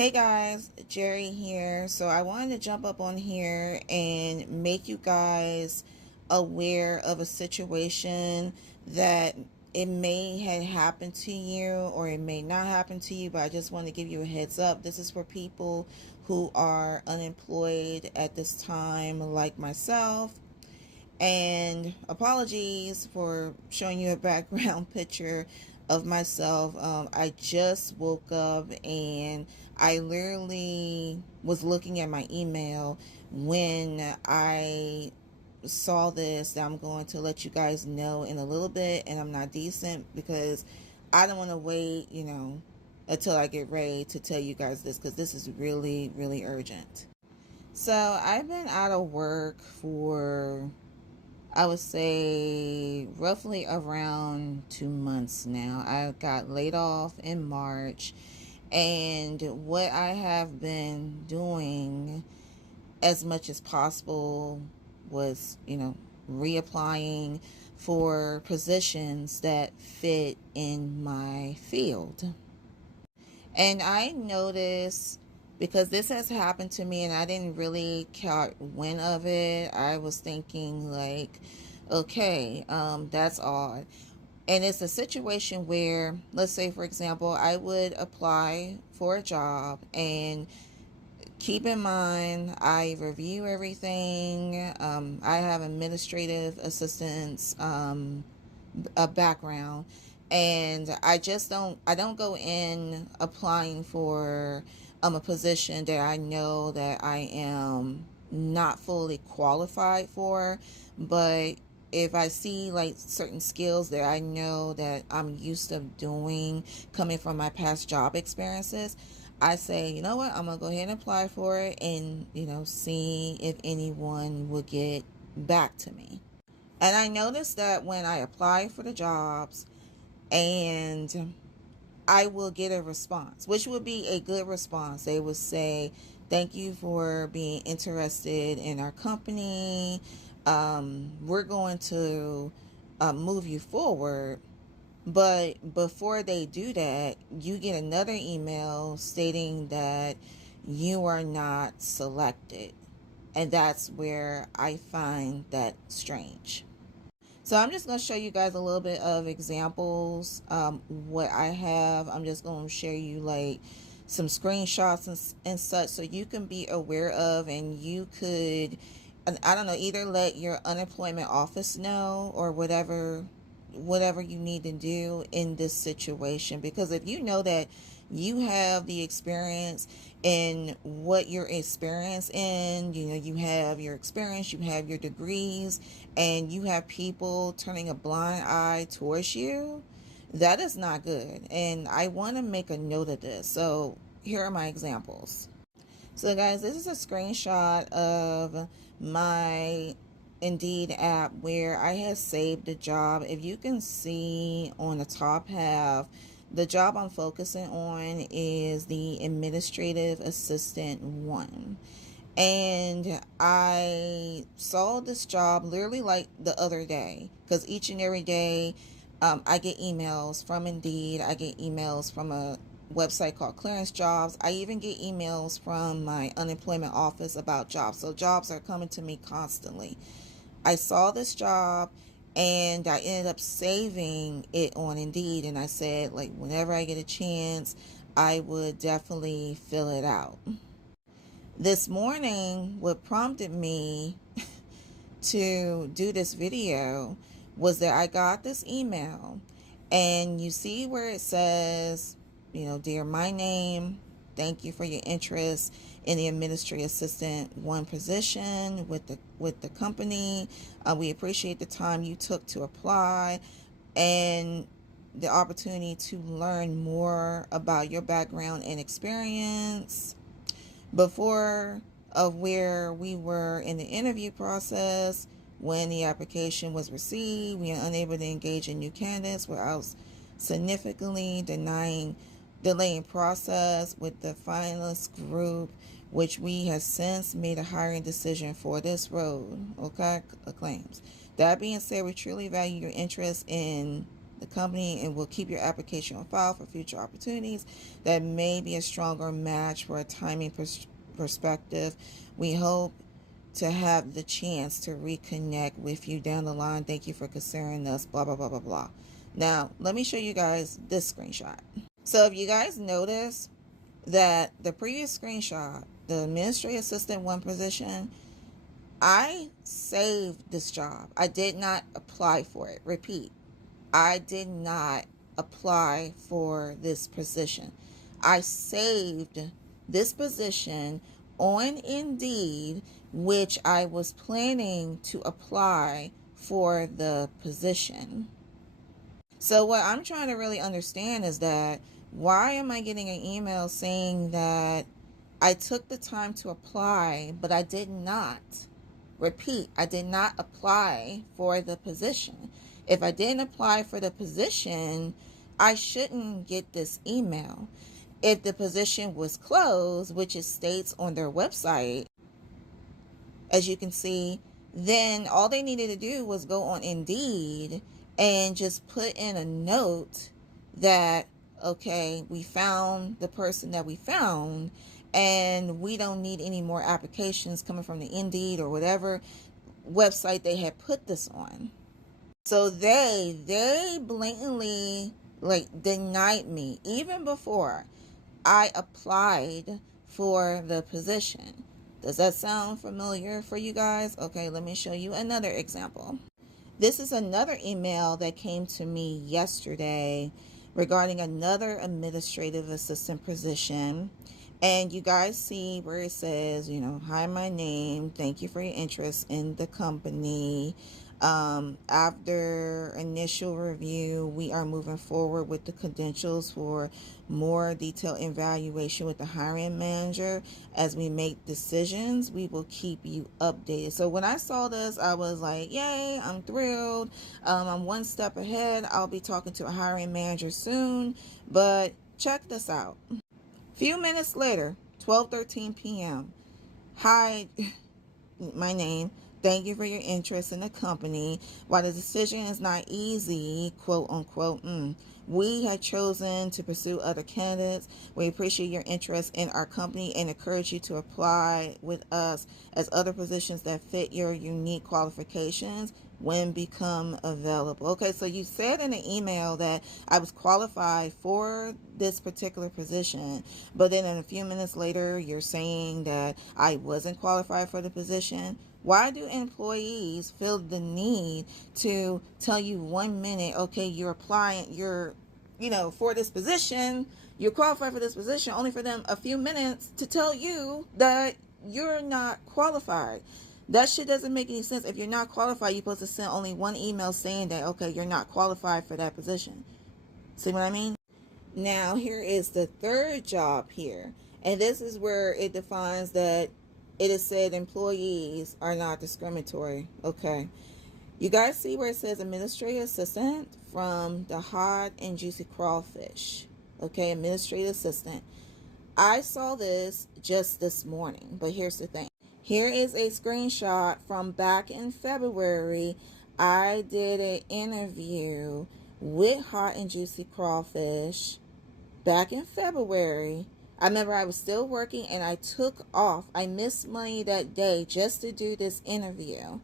Hey guys, Jerry here. So I wanted to jump up on here and make you guys aware of a situation that it may have happened to you or it may not happen to you, but I just want to give you a heads up. This is for people who are unemployed at this time, like myself. And apologies for showing you a background picture of myself. I just woke up and I literally was looking at my email when I saw this that I'm going to let you guys know in a little bit. And I'm not decent because I don't want to wait, until I get ready to tell you guys this, because this is really, really urgent. So I've been out of work for, I would say, roughly around 2 months now. I got laid off in March, and what I have been doing as much as possible was, reapplying for positions that fit in my field. And I noticed, because this has happened to me and I didn't really catch wind of it, I was thinking like, okay, that's odd. And it's a situation where, let's say, for example, I would apply for a job, and keep in mind, I review everything. I have administrative assistance, a background, and I don't go in applying for a position that I know that I am not fully qualified for. But if I see like certain skills that I know that I'm used to doing coming from my past job experiences, I say, you know what, I'm gonna go ahead and apply for it, and see if anyone will get back to me. And I noticed that when I apply for the jobs, and I will get a response, which would be a good response. They would say, thank you for being interested in our company. We're going to move you forward. But before they do that, you get another email stating that you are not selected. And that's where I find that strange. So I'm just going to show you guys a little bit of examples. What I have, I'm just going to share you like some screenshots and such, so you can be aware of, and you could, I don't know, either let your unemployment office know or whatever you need to do in this situation. Because if you know that you have the experience in what you're experienced in, you have your experience, you have your degrees, and you have people turning a blind eye towards you, that is not good. And I want to make a note of this. So here are my examples. So guys, this is a screenshot of my Indeed app where I have saved the job. If you can see on the top half, the job I'm focusing on is the administrative assistant one. And I saw this job literally like the other day, because each and every day I get emails from Indeed. I get emails from a website called Clearance Jobs. I even get emails from my unemployment office about jobs. So jobs are coming to me constantly. I saw this job and I ended up saving it on Indeed, and I said, like, whenever I get a chance, I would definitely fill it out. This morning, what prompted me to do this video was that I got this email, and you see where it says, dear, my name, thank you for your interest in the administrative assistant one position with the company. We appreciate the time you took to apply and the opportunity to learn more about your background and experience. Before of where we were in the interview process, when the application was received, we are unable to engage in new candidates without significantly delaying process with the finalist group, which we have since made a hiring decision for this role. Okay, claims. That being said, we truly value your interest in the company and will keep your application on file for future opportunities that may be a stronger match for a timing perspective. We hope to have the chance to reconnect with you down the line. Thank you for considering us, blah, blah, blah, blah, blah. Now, let me show you guys this screenshot. So if you guys notice that the previous screenshot, the administrative assistant 1 position, I saved this job. I did not apply for it. Repeat, I did not apply for this position. I saved this position on Indeed, which I was planning to apply for the position. So what I'm trying to really understand is that why am I getting an email saying that I took the time to apply, but I did not? Repeat, I did not apply for the position. If I didn't apply for the position, I shouldn't get this email. If the position was closed, which it states on their website, as you can see, then all they needed to do was go on Indeed and just put in a note that, okay, we found the person that we found, and we don't need any more applications coming from the Indeed or whatever website they had put this on. So they blatantly denied me even before I applied for the position. Does that sound familiar for you guys? Okay, let me show you another example. This is another email that came to me yesterday regarding another administrative assistant position. And you guys see where it says, hi, my name. Thank you for your interest in the company. After initial review, we are moving forward with the credentials for more detailed evaluation with the hiring manager. As we make decisions, we will keep you updated. So when I saw this, I was like, yay, I'm thrilled. I'm one step ahead. I'll be talking to a hiring manager soon. But check this out. Few minutes later, 12:13 p.m. Hi, my name. Thank you for your interest in the company. While the decision is not easy, quote unquote, we have chosen to pursue other candidates. We appreciate your interest in our company and encourage you to apply with us as other positions that fit your unique qualifications when become available. Okay, so you said in the email that I was qualified for this particular position, but then in a few minutes later, you're saying that I wasn't qualified for the position. Why do employees feel the need to tell you 1 minute, okay, you're applying, for this position, you're qualified for this position, only for them a few minutes to tell you that you're not qualified? That shit doesn't make any sense. If you're not qualified, you're supposed to send only one email saying that, okay, you're not qualified for that position. See what I mean? Now, here is the third job here. And this is where it defines that it is said employees are not discriminatory. Okay. You guys see where it says administrative assistant from the hot and juicy crawfish. Okay, administrative assistant. I saw this just this morning, but here's the thing. Here is a screenshot from back in February. I did an interview with hot and juicy crawfish back in February. I remember I was still working and I took off. I missed money that day just to do this interview,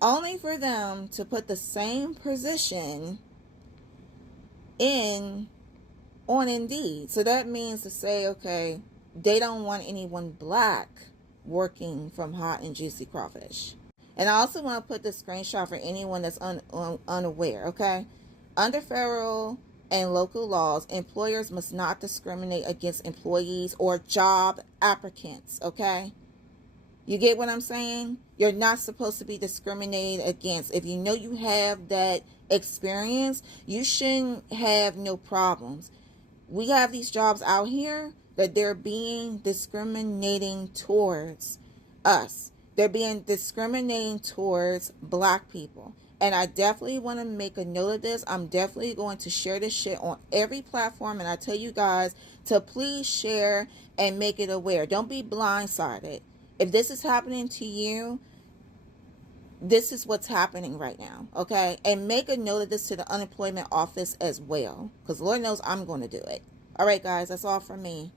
only for them to put the same position on Indeed. So that means to say, okay, they don't want anyone black working from hot and juicy crawfish. And I also want to put this screenshot for anyone that's unaware, okay? Under federal and local laws, employers must not discriminate against employees or job applicants, okay? You get what I'm saying? You're not supposed to be discriminated against. If you know you have that experience, you shouldn't have no problems. We have these jobs out here that they're being discriminating towards us. They're being discriminating towards black people. And I definitely want to make a note of this. I'm definitely going to share this shit on every platform. And I tell you guys to please share and make it aware. Don't be blindsided. If this is happening to you, this is what's happening right now, okay? And make a note of this to the unemployment office as well, because Lord knows I'm going to do it. All right, guys, that's all from me.